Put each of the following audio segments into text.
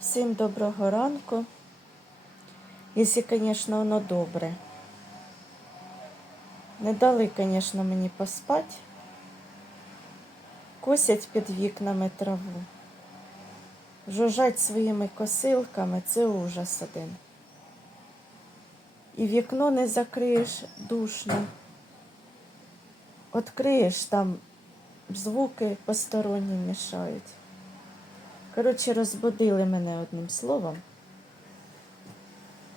Всім доброго ранку. Якщо, звісно, воно добре. Не дали, звісно, мені поспати. Косять під вікнами траву. Жужжать своїми косилками – це ужас один. І вікно не закриєш, душно. Откриєш, там звуки посторонні мішають. Коротше, розбудили мене одним словом.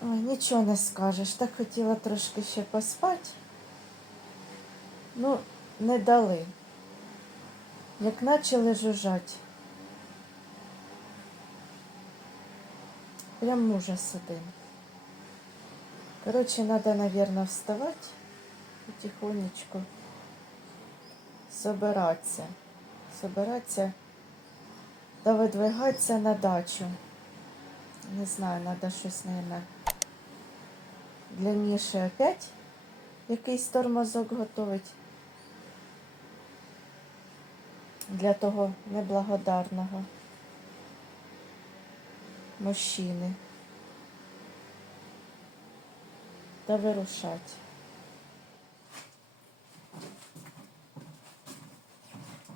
Ой, нічого не скажеш. Так хотіла трошки ще поспати. Ну, не дали. Як почали жужжать. Прям ужас один. Короче, надо, наверное, вставать потихонечку. Собираться, да выдвигаться на дачу. Не знаю, надо щось, наверное, для Міші опять якийсь тормозок готовить. Для того неблагодарного мужчини. Та вирушать.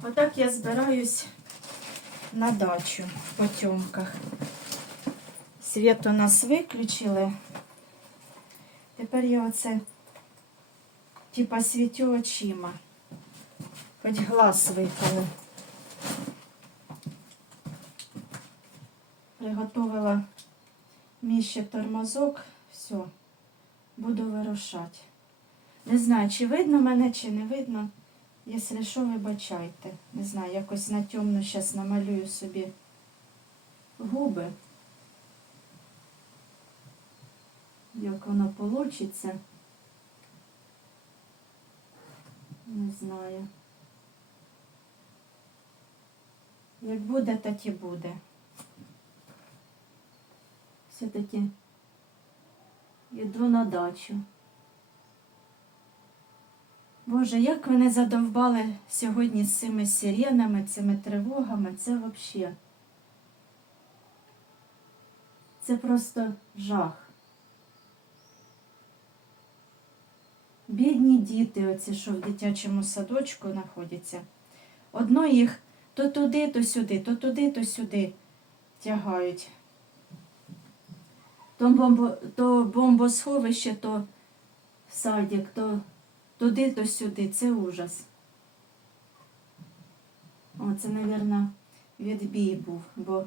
Отак я збираюсь на дачу в потьомках. Світ у нас виключили. Тепер я оце типа світю очима. Хоч глаз випали. Приготувала Міші тормозок. Все, буду вирушати. Не знаю, чи видно мене, чи не видно. Якщо що, вибачайте. Не знаю, якось на темно зараз намалюю собі губи. Як воно получиться. Не знаю. Як буде, так і буде. Все-таки йду на дачу. Боже, як мене задовбали сьогодні з цими сиренами, цими тривогами. Це взагалі. Це просто жах. Бідні діти, оці, що в дитячому садочку знаходяться. Одно їх то туди, то сюди, то туди, то сюди тягають. То бомбосховище, то садик, то туди, то сюди. Це ужас. О, це, мабуть, відбій був, бо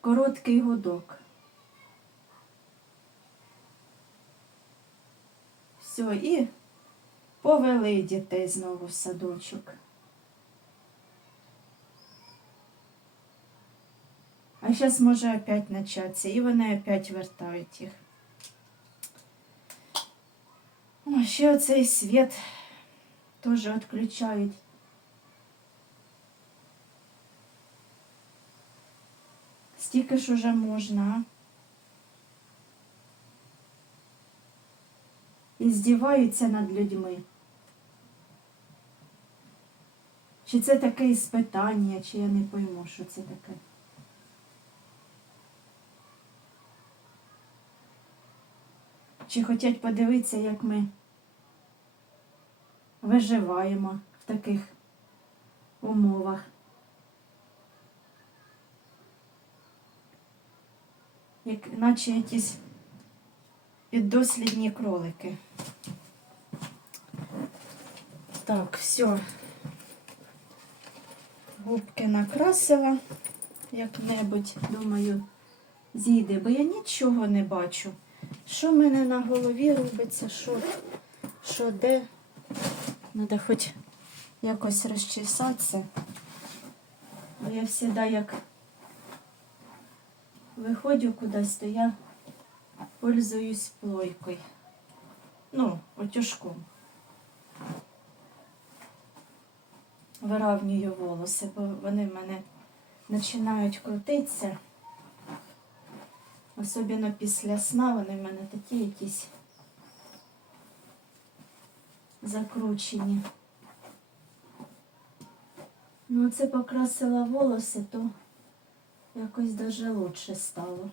короткий гудок. Все, і повели дітей знову в садочок. А зараз може опять початися, і вони опять вертають їх. О, ще оцей світ теж відключають. Стільки ж уже можна, а? І здіваються над людьми. Чи це таке іспитання, чи я не пойму, що це таке. Чи хочуть подивитися, як ми виживаємо в таких умовах. Як наче якісь піддослідні кролики. Так, все. Губки накрасила. Як-небудь, думаю, зійде, бо я нічого не бачу. Що в мене на голові робиться, що де. Треба хоч якось розчесатися. Бо я завжди як виходжу кудись, то я пользуюсь плойкою. Ну, утюжком. Виравнюю волоси, бо вони в мене починають крутитися. Особливо після сна вони в мене такі якісь закручені. Ну, це покрасила волоси, то Якось даже лучше стало.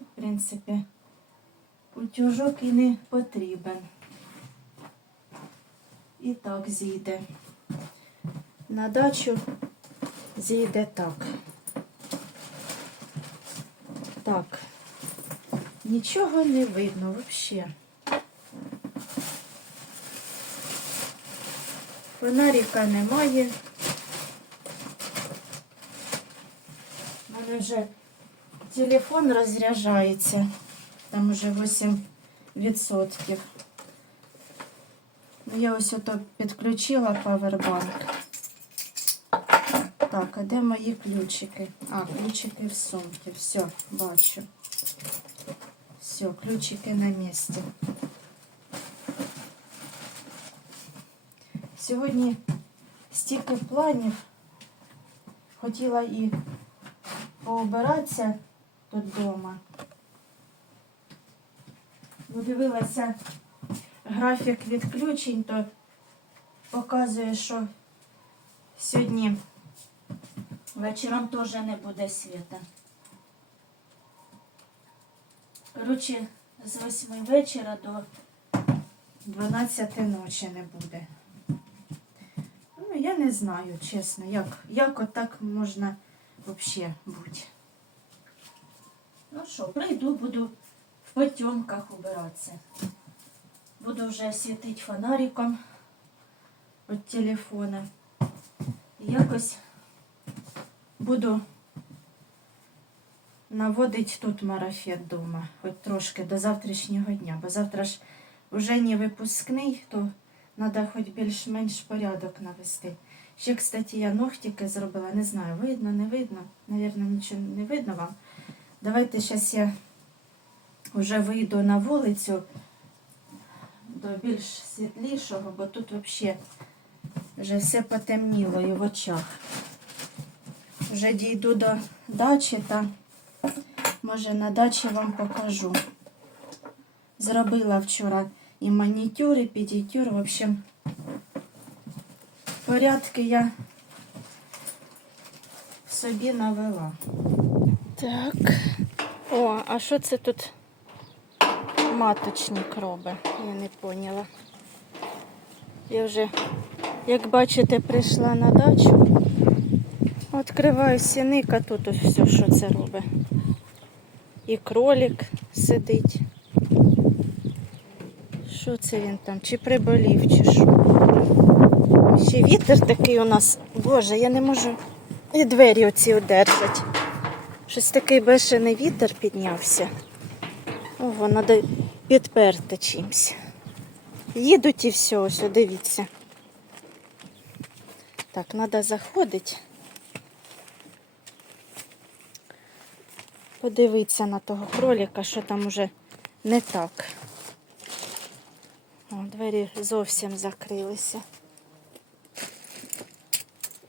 В принципі, утюжок і не потрібен. І так зійде. На дачу зійде так. Так. Нічого не видно взагалі. Фонарика немає. У мене вже телефон розряджається. Там вже 8%. Я ось ото підключила павербанк. Так, а де мої ключики? А, ключики в сумці. Все, бачу. Все, ключики на місці. Сьогодні стільки планів. Хотіла і пообиратися тут вдома. Подивилася графік відключень, то показує, що сьогодні вечором теж не буде світа. Коротше, з 8 вечора до 12 ночі не буде. Ну, я не знаю, чесно, як отак можна взагалі бути. Ну що, прийду, буду в потьомках убиратися. Буду вже світити фонариком від телефона. І якось буду наводити тут марафет вдома, хоч трошки до завтрашнього дня. Бо завтра ж вже не випускний, то треба хоч більш-менш порядок навести. Ще, кстати, я ногтики зробила, не знаю, видно, не видно. Навірно, нічого не видно вам. Давайте зараз я вже вийду на вулицю до більш світлішого, бо тут взагалі вже все потемніло і в очах. Вже дійду до дачі та, може, на дачі вам покажу. Зробила вчора і манікюр, і педикюр. В общем, порядки я собі навела. Так. О, а що це тут маточник робить? Я не поняла. Я вже, як бачите, прийшла на дачу. Відкриваю сіник, а тут ось все, що це робить. І кролик сидить. Що це він там? Чи приболів, чи що? Ще вітер такий у нас. Боже, я не можу і двері оці одержати. Щось такий бешений вітер піднявся. Ого, треба підперти чимось. Їдуть і все, ось, дивіться. Так, треба заходити. Подивитися на того кролика, що там уже не так. О, двері зовсім закрилися.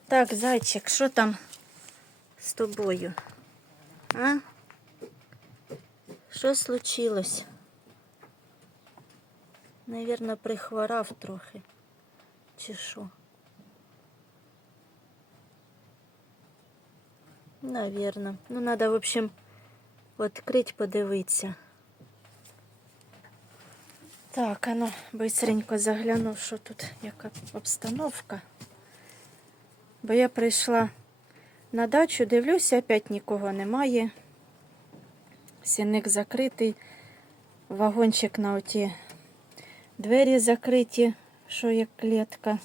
Так, зайчик, що там з тобою? А? Що случилось? Навірно, прихворав трохи. Чи що? Навірно. Ну, треба, в общем, відкрити, подивитися. Так, а ну, бистренько загляну, що тут, яка обстановка. Бо я прийшла на дачу, дивлюся, опять нікого немає. Сінник закритий, вагончик на оті двері закриті, що як клітка.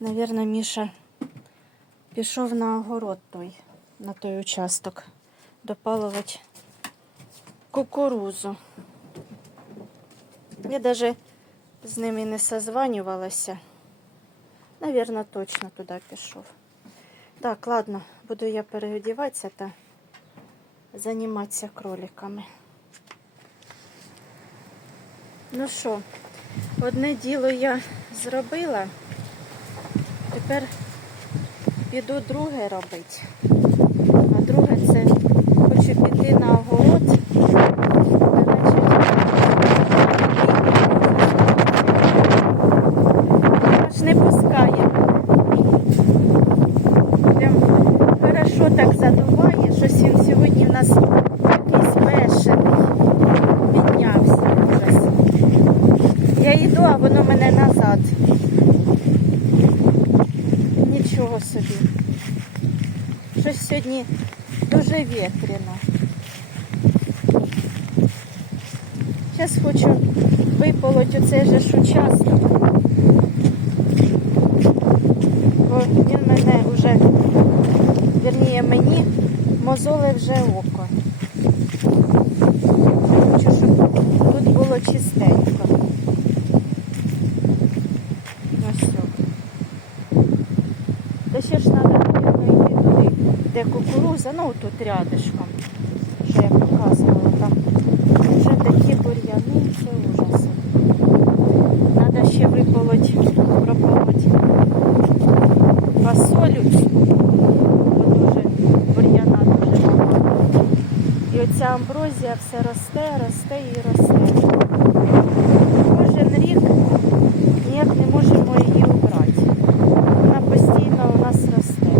Навірно, Міша пішов на огород той, на той участок, допалувати кукурузу. Я навіть з ними не созванювалася. Навірно, точно туди пішов. Так, ладно, буду я переодіватися та займатися кроликами. Ну що, одне діло я зробила, тепер піду друге робити. А друге це хочу піти на огород. Аж не пускає. так задуває, щось він сьогодні в нас якийсь бешений. Піднявся ужас. Я йду, а воно мене назад. Нічого собі. Щось сьогодні дуже вітряно. Зараз хочу виполоть оцей же ж участок. Бо він мене вже, вірніше мені, мозолив вже око. Хочу, щоб тут було чистенько. Ось все. Та ще ж треба, мабуть, йти туди, де кукуруза, ну тут рядишком, що я показувала там. Вже такі бур'яни, це ужас. Треба ще виполоть, прополоть фасолю, бо дуже бур'яна дуже багато. І оця амброзія все росте, росте і росте. Кожен рік ніяк не можемо її убрати. Вона постійно у нас росте.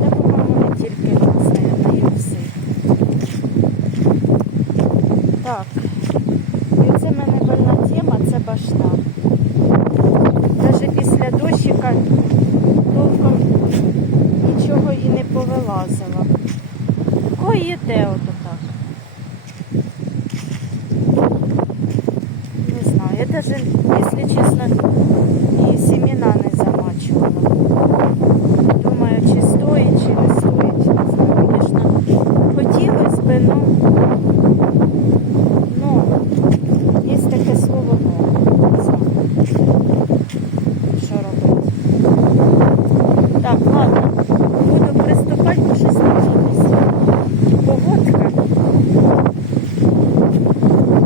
Та, по-моєму, не тільки в нас, навіть, і у всіх. Так, і оце в мене больна тема, це башта. Навіть після дощика толком нічого і не повилазило. Кої йде ото так. Не знаю, я навіть, якщо чесно, і семена не замачувала. Думаю, чи стоїть, чи не стоїть. Не знаю, звісно, хотілося б, ну, є таке слово «но». Не знаю, що робити. Так, ладно, буду приступати, бо щось змінилося. Погодка.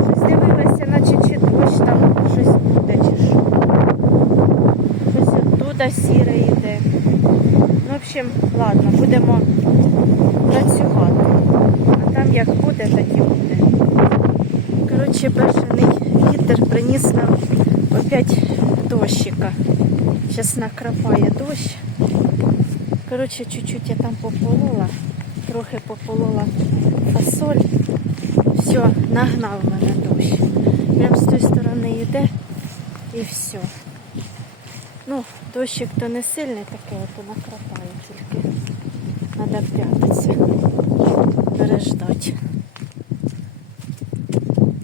Щось дивилася, наче чи дощ там щось буде, чи що. Щось оттуда сіре йде. Ну, в общем, ладно, будемо працювати. А там як буде, так і буде. Коротше, бешений вітер приніс нам опять дощика. Зараз накрапає дощ. Коротше, чуть-чуть я там пополола. Трохи пополола фасоль. Все, нагнав мене дощ. Прям з тої сторони йде і все. Ну, дощик то не сильний такий, то накрапає тільки. Треба прятатися, переждати.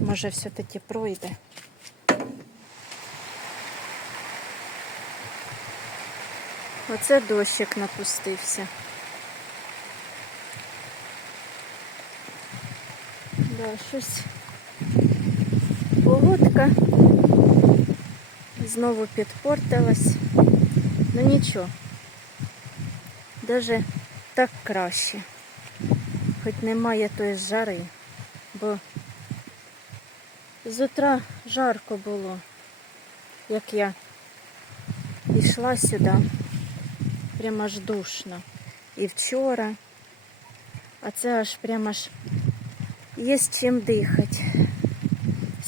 Може все-таки пройде. Оце дощик напустився. Да, щось погодка знову підпортилась. Ну нічого. Даже так краще. Хоч немає тої жари, бо з утра жарко було, як я йшла сюди. Прямо аж душно. І вчора. А це аж прямо аж є чим дихати.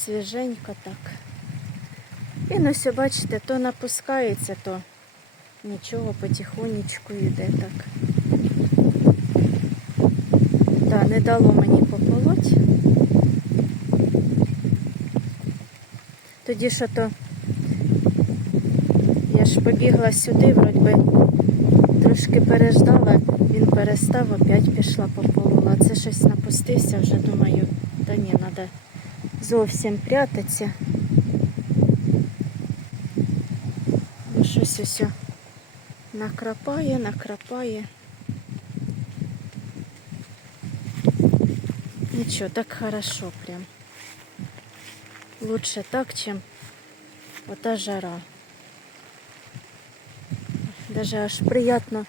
Свіженько так. І ну все, бачите, то напускається, то нічого, потихонечку йде так. Да, не дало мені пополоть. Тоді що то я ж побігла сюди, вроді би трошки переждала, він перестав, опять пішла пополола. Це щось напустився, вже думаю, та ні, треба зовсім прятатися. Ну, щось усе накрапає, накрапає. Нічого, так хорошо прям. Лучше так, чем ота жара. Даже аж приємно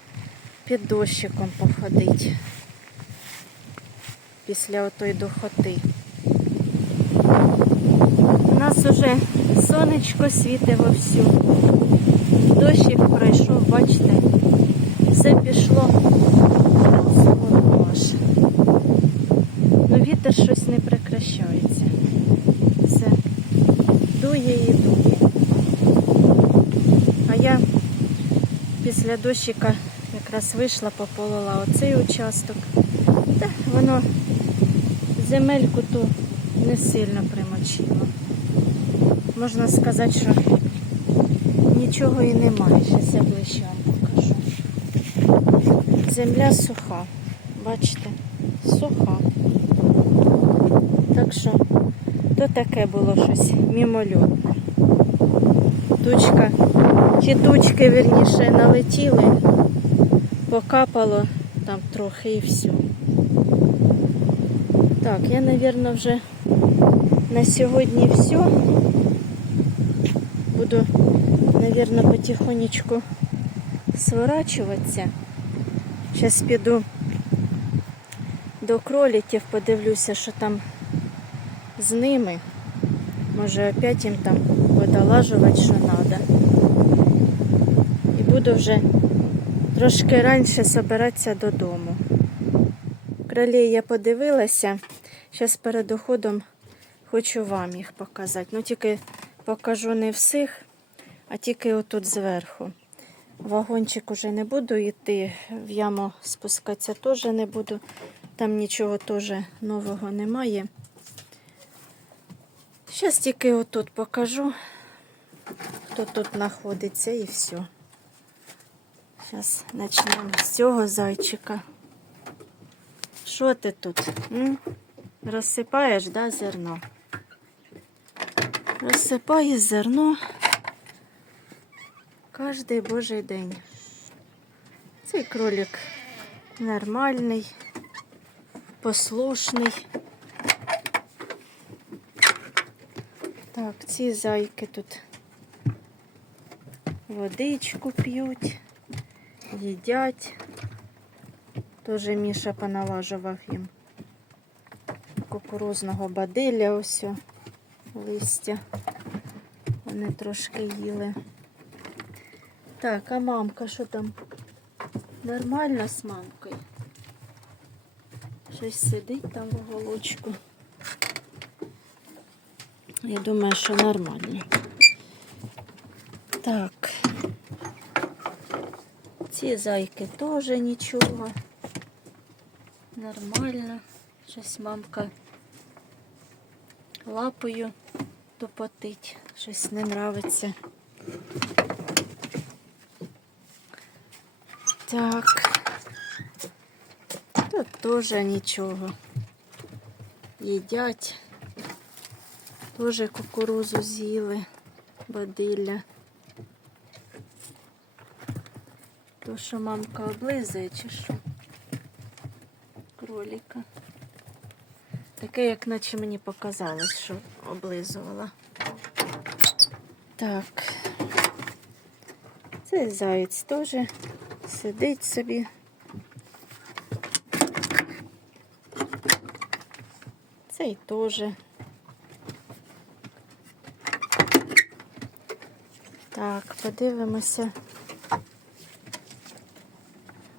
під дощиком походити після отої духоти. У нас уже сонечко світить вовсю. Дощик пройшов, бачите, все пішло аж. Ну вітер щось не прекращається. Все дує і дує. А я після дощика, як якраз вийшла, пополола оцей участок. Та воно земельку ту не сильно примочило. Можна сказати, що нічого і немає. Зараз я ближче вам покажу. Земля суха. Бачите? Суха. Так що то таке було щось мімольотне. Тучка, чи тучки, вірніше, налетіли, покапало там трохи і все. Так, я, мабуть, вже на сьогодні все. Буду, мабуть, потихонечку сворачуватися. Зараз піду до кроликів, подивлюся, що там з ними. Може, опять їм там видолажувати, що треба. І буду вже трошки раніше збиратися додому. Кролей я подивилася. Зараз перед уходом хочу вам їх показати. Ну, тільки покажу не всіх, а тільки отут зверху. Вагончик уже не буду йти, в яму спускатися теж не буду. Там нічого теж нового немає. Зараз тільки отут покажу, хто тут знаходиться, і все. Зараз почнемо з цього зайчика. Що ти тут? Розсипаєш, да, зерно? Розсипаєш зерно кожен божий день. Цей кролик нормальний, послушний. Так, ці зайки тут водичку п'ють, їдять. Теж Міша поналажував їм кукурузного бадилля, ось листя. Вони трошки їли. Так, а мамка що там? Нормально з мамкою? Щось сидить там в уголочку. Я думаю, що нормально. Так. Ці зайки теж нічого. Нормально. Щось мамка лапою тупотить. Щось не нравиться. Так. Тут теж нічого. Їдять. Теж кукурузу з'їли, бадилля. То, що мамка облизує, чи що? Кролика. Таке, як наче мені показалось, що облизувала. Так. Цей заєць теж сидить собі. Цей теж. Так, подивимося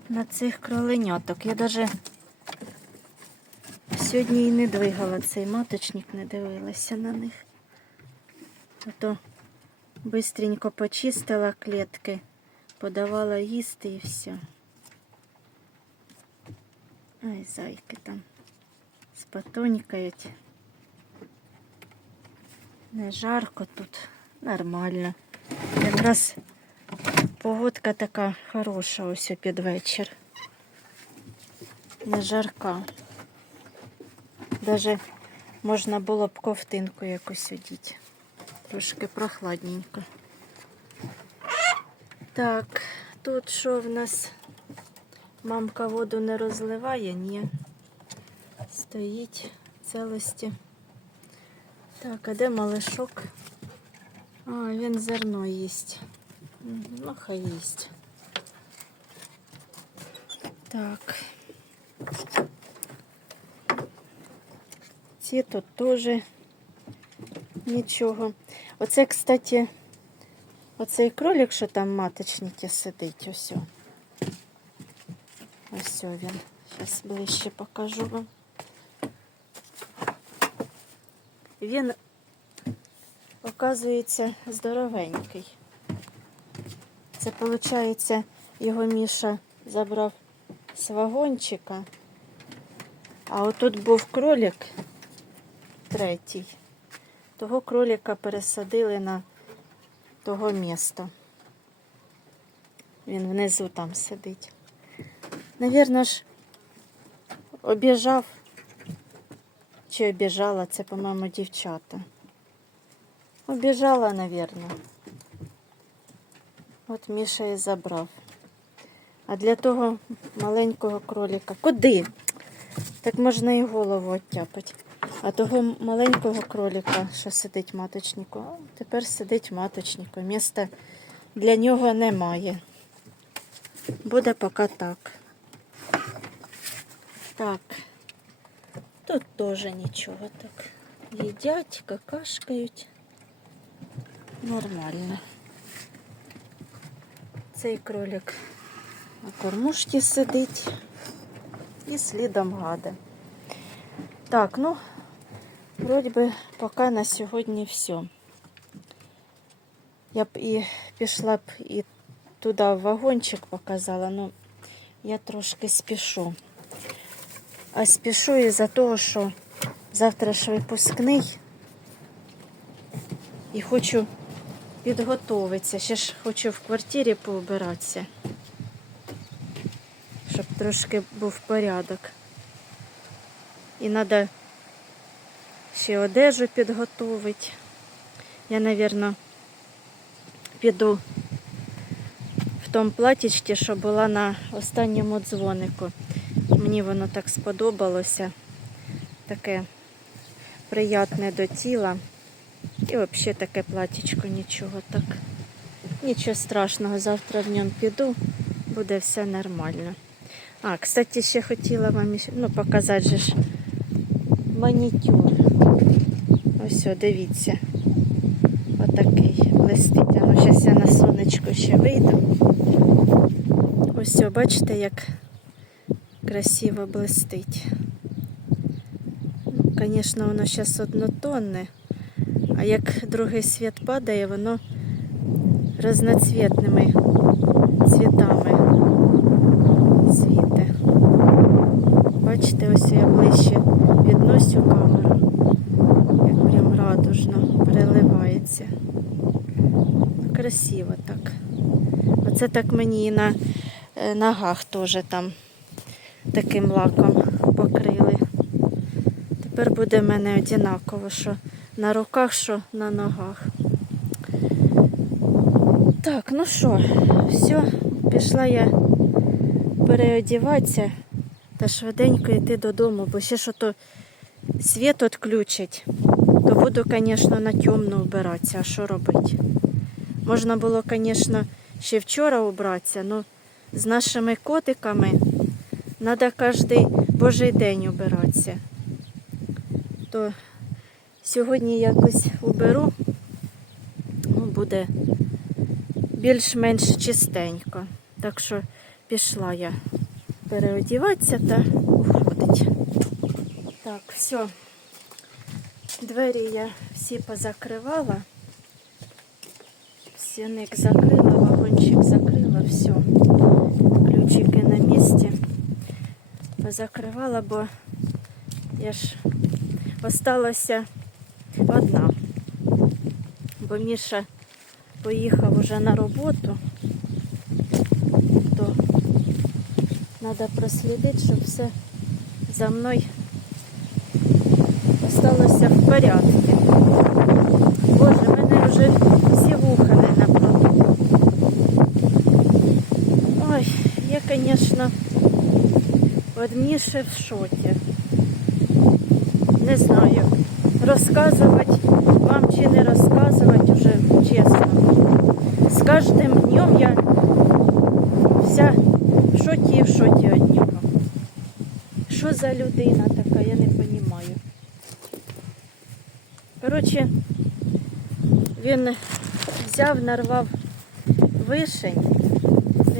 на цих кроленяток. Я навіть сьогодні і не двигала цей маточник, не дивилася на них. Ото бистренько почистила клітки, подавала їсти і все. Ай, зайки там спатонькають. Не жарко тут, нормально. Якраз погодка така хороша ось під вечір. Не жарка. Даже можна було б ковтинку якусь одіти. Трошки прохладненько. Так, тут що в нас? Мамка воду не розливає? Ні. Стоїть в цілості. Так, а де малишок? А, він зерно їсть. Ну, хай їсть. Так. Ці тут теж нічого. Оце, кстати, оцей кролик, що там в маточниці сидить, ось. Ось він. Зараз ближче покажу вам. Він, оказується, здоровенький. Це, виходить, його Міша забрав з вагончика. А отут був кролик третій. Того кролика пересадили на того міста. Він внизу там сидить. Навірно ж, обіжав чи обіжала, це, по-моєму, дівчата. Обіжала, навірно. От Міша і забрав. А для того маленького кролика... Куди? Так можна і голову оттяпати. А того маленького кролика, що сидить маточнику, тепер сидить маточнику. Міста для нього немає. Буде поки так. Так. Тут теж нічого так. Їдять, какашкають. Нормально. Цей кролик на кормушці сидить і слідом гада. Так, ну, вроді би, поки на сьогодні все. Я б і пішла б і туди в вагончик показала, але я трошки спішу. А спішу із-за того, що завтра ж випускний і хочу підготуватися. Ще ж хочу в квартирі поубиратися, щоб трошки був порядок. І треба ще одежу підготувати. Я, мабуть, піду в тому платічці, що була на останньому дзвонику. Мені воно так сподобалося. Таке приятне до тіла. І взагалі таке платічко, нічого так. Нічого страшного, завтра в ньому піду, буде все нормально. А, кстати, ще хотіла вам показати же ж манікюр. Ось, дивіться. Отакий блистить. Ну, зараз я на сонечко ще вийду. Ось, бачите, як красиво блистить. Ну, звісно, воно зараз однотонне. А як другий світ падає, воно різноцвітними цвітами світе. Бачите, ось я ближче підносю камеру, як прям радужно переливається. Красиво так. Оце так мені і на ногах теж там таким лаком покрили. Тепер буде в мене однаково, що на руках, що на ногах. Так, ну що, все, пішла я переодіватися та швиденько йти додому, бо ще що то світ відключить, то буду, звісно, на темно вбиратися, а що робити? Можна було, звісно, ще вчора убратися, але з нашими котиками треба кожен божий день убиратися. То сьогодні якось уберу, ну, буде більш-менш чистенько. Так що пішла я переодіватися та уходить. Так, все. Двері я всі позакривала. Сіник закрила, вагончик закрила, все. Ключики на місці. Позакривала, бо я ж осталася одна. Бо Міша поїхав уже на роботу, то треба прослідити, щоб все за мною осталося в порядку. Боже, мене вже всі вуха не наплодили. Ой, я, звісно, від Міші в шокі. Не знаю, розказувати вам чи не розказувати вже чесно. З кожним днем я вся в шоті від нього. Що за людина така, я не розумію. Коротше, він взяв, нарвав вишень.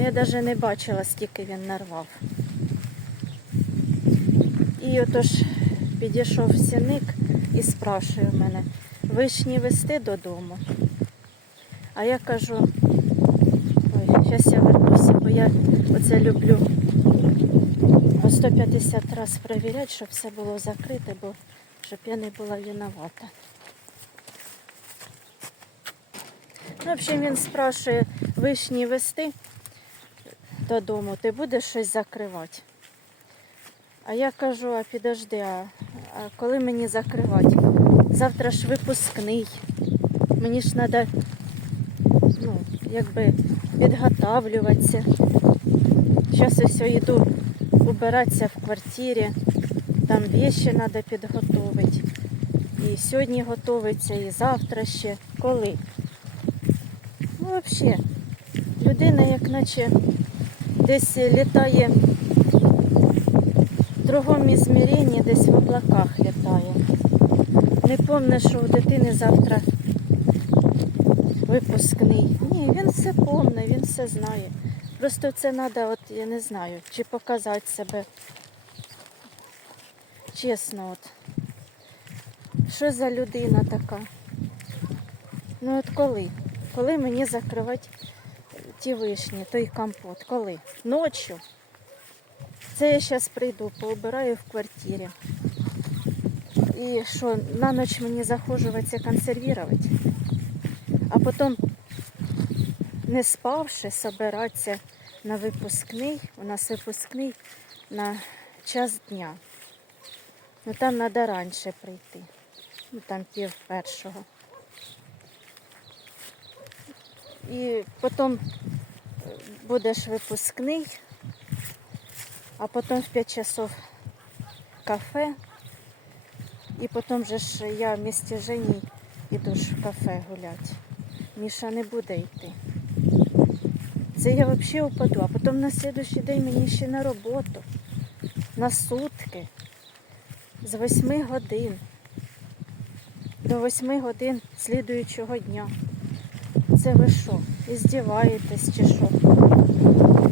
Я навіть не бачила, скільки він нарвав. І отож підійшов сіник і спрашує мене, вишні везти додому? А я кажу, ой, зараз я вернусь. дивлюся, бо я оце люблю по 150 разів перевіряти, щоб все було закрите, бо щоб я не була виновата. В общем, він спрашує вишні вести додому, ти будеш щось закривати? А я кажу, а підожди, а коли мені закривати? Завтра ж випускний. Мені ж треба, якби підготавлюватися. Зараз ось йду убиратися в квартирі, там вещи треба підготовити. І сьогодні готується, і завтра ще. Коли? Ну, взагалі, людина, як наче десь літає в другому ізміренні, десь в облаках літає. Не пам'ятає, що у дитини завтра випускний. Ні, він все пам'ятає, він все знає. Просто це треба, от я не знаю, чи показати себе. Чесно, от. Що за людина така? Ну от коли? Коли мені закривати ті вишні, той компот? Коли? Ночі. Це я зараз прийду, поубираю в квартирі. І що, на ніч мені захожуватися консервувати? А потім, не спавши, собиратися на випускний. У нас випускний на час дня. Ну там треба раніше прийти. Ну там 12:30. І потім будеш випускний, а потім в 5 часов кафе. І потім же ж я вместе з Женей іду ж в кафе гуляти. Міша не буде йти. Це я взагалі упаду. А потім на наступний день мені ще на роботу. На сутки. З 8 годин до 8 годин слідуючого дня. Це ви що? Іздіваєтесь чи що?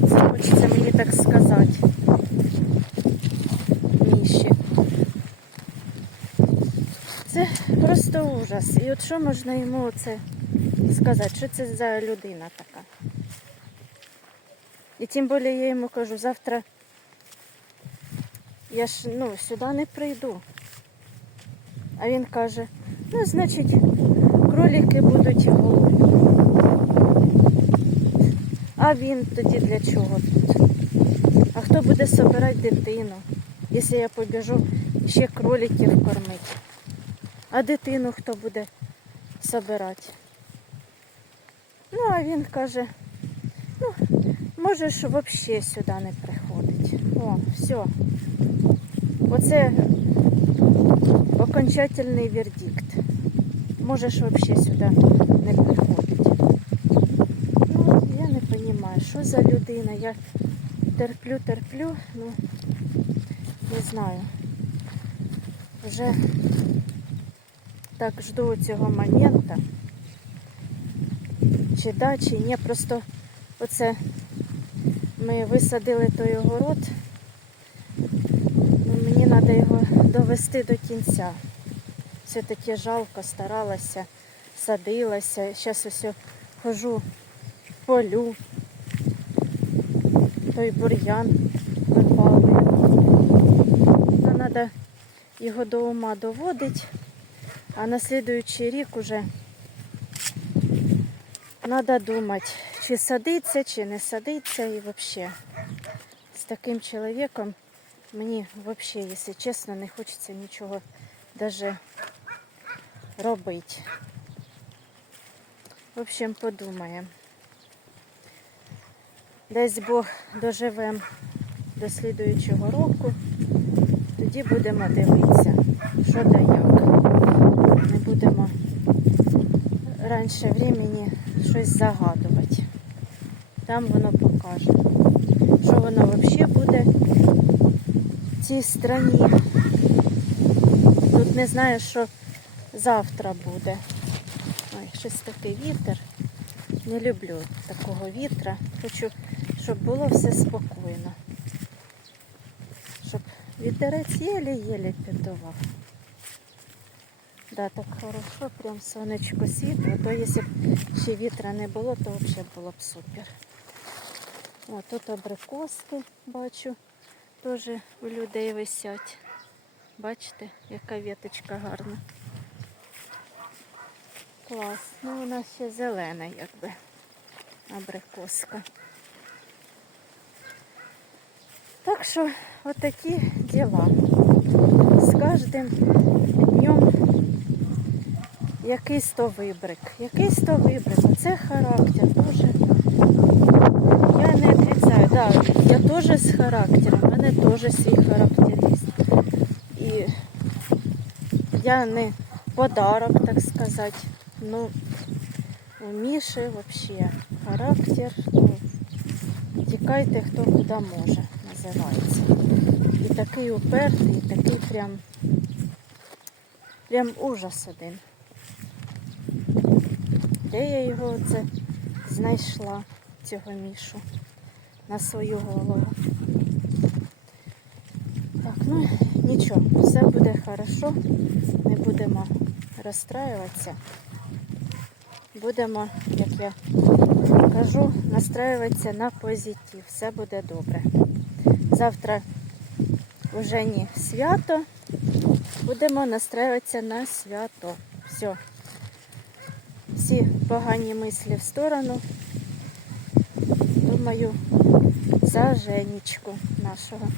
Це хочеться мені так сказати. Міші. Це просто ужас. І от що можна йому це сказати? Що це за людина така? І тим більше я йому кажу, завтра я ж сюди не прийду. А він каже, значить, кролики будуть голодні. А він тоді для чого тут? А хто буде збирати дитину, якщо я побіжу ще кроликів кормити? А дитину хто буде збирати? А він каже, можеш взагалі сюди не приходити. О, все. Оце окончательний вердикт. Можеш взагалі сюди не приходити. Я не розумію, що за людина. Я терплю, не знаю. Вже так жду цього моменту. Чи да, чи ні. Просто оце ми висадили той огород. Мені треба його довести до кінця. Все-таки жалко, старалася, садилася. Зараз ось хожу, полю. Той бур'ян випалюю. Треба його до ума доводити, а на слідуючий рік уже треба думати, чи садиться, чи не садиться. І взагалі з таким чоловіком мені взагалі, якщо чесно, не хочеться нічого навіть робити. В общем, подумаємо. Десь Бог доживемо до слідуючого року, тоді будемо дивитися, що да як. Не будемо раніше времени щось загадувати. Там воно покаже, що воно взагалі буде в цій країні. Тут не знаю, що завтра буде. Ой, щось такий вітер. Не люблю такого вітра. Хочу, щоб було все спокійно. Щоб вітерець єлі-єлі піддував. Да, так хорошо, прям сонечко світло. То якщо б ще вітра не було, то взагалі було б супер. О, тут абрикоски, бачу, теж у людей висять. Бачите, яка віточка гарна. Клас. Ну, вона ще зелена, якби, абрикоска. Так що, отакі діла. З кожним днем якийсь то вибрик. Якийсь то вибрик. Оце характер дуже. Я не отрицаю. Да, я теж з характером. У мене теж свій характерист. І я не подарок, так сказати. Ну, у Міші взагалі характер. Ну, тікайте хто куди може, називається. І такий упертий, і такий прям ужас один. Де я його оце знайшла, цього Мішу, на свою голову. Так, ну нічого, все буде хорошо, не будемо розстраюватися. Будемо, як я кажу, настраюватися на позитив. Все буде добре. Завтра вже не свято, будемо настраюватися на свято. Все. Всі погані мислі в сторону. Думаю, за Женечку нашого.